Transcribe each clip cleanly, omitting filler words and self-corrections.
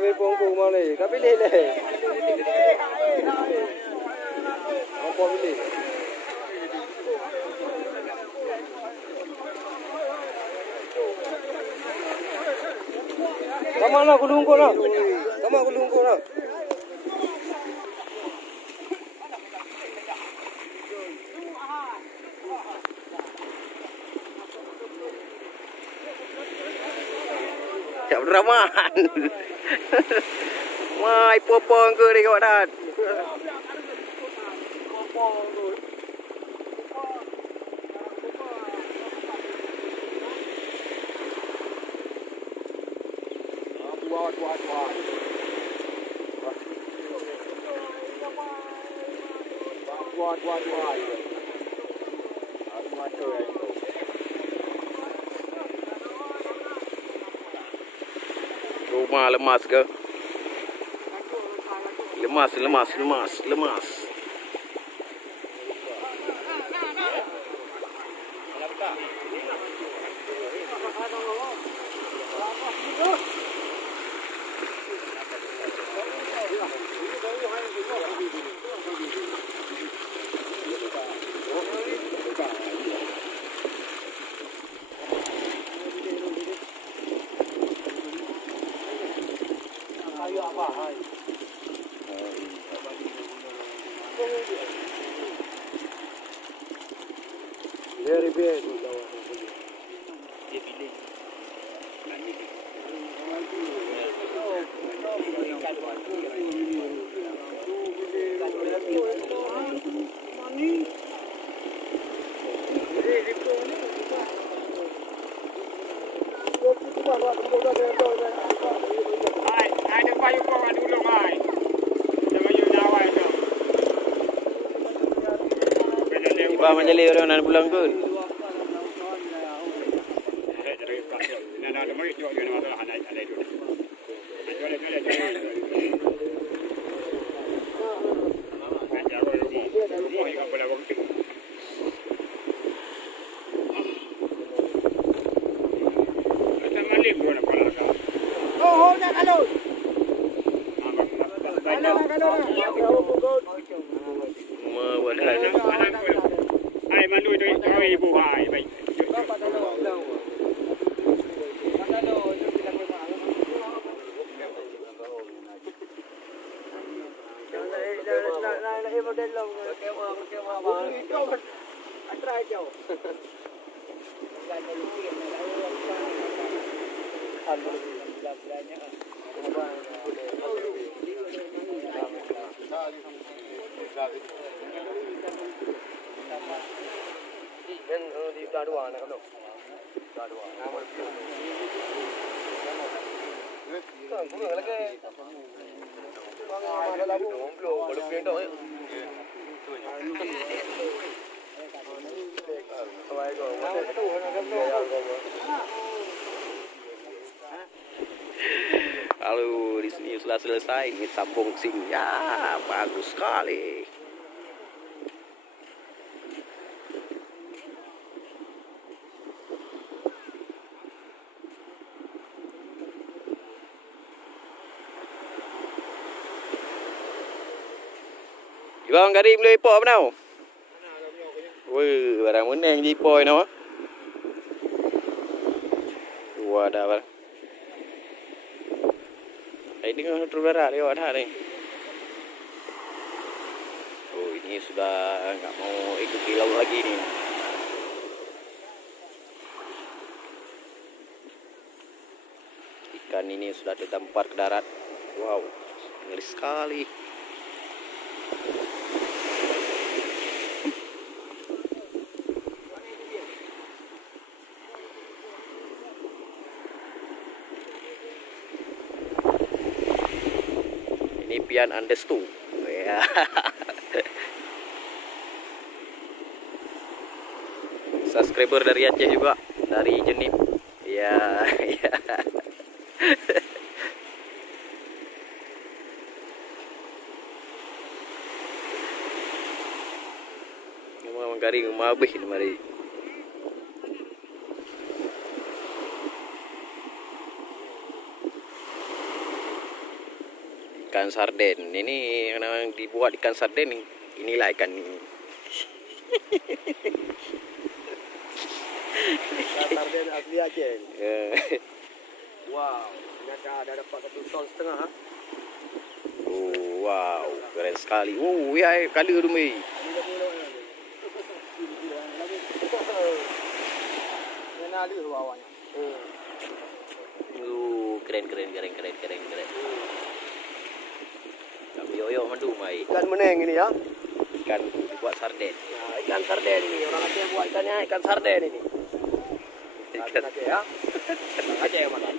Ambil punggung mana ni? Kau pilih le. Apa pilih? Sama nak gulung kau nak? Sama gulung kau nak? Siap dramahan. Mai popong ke ni kau dah. Rumah lemas ke? Lemas. Very bad. Iba menjadi orang nan pulang ke? Lalu di sini sudah selesai, ini sambung sing, ya bagus sekali. Bang Karim boleh ipok apa tau? Wih, barang meneng je ipok ni. Wah dah barang. Ini kan terberat dia ada ni. Oh ini sudah enggak mau ikuti laut lagi ni. Ikan ini sudah ditampar ke darat. Wow, ngeri sekali. Ini pian andes tu. Ya. Subscriber dari Aceh juga, dari Jenip. Ya, ya. Memang garing mabih ini mari. Ikan sarden ini yang dibuat ikan sarden, inilah ikan ini. Sarden asli Aceh. Wow, ternyata ada dapat 1,5 ton. Oh, wow, keren sekali. Oh, ya kali rumai. Keren. Kami yoyo mandu mai. Ikan meneng ini ya. Ikan buat sarden. Nah, ikan sarden ini orang Aceh buat ikannya ikan sarden ini. Ikan Aceh ya. Orang Aceh mana?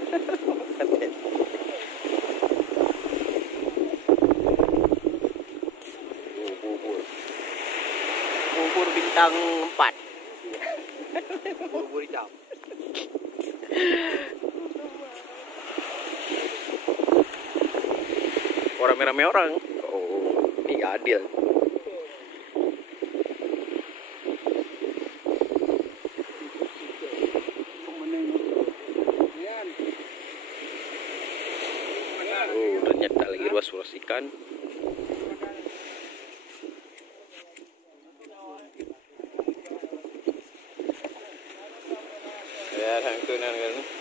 Sarden. Bubur bintang 4. Bubur hitam. Orang merah orang. Oh, ini adil. Oh, ternyata lagi ruas ikan. Ya, hangtunan kan.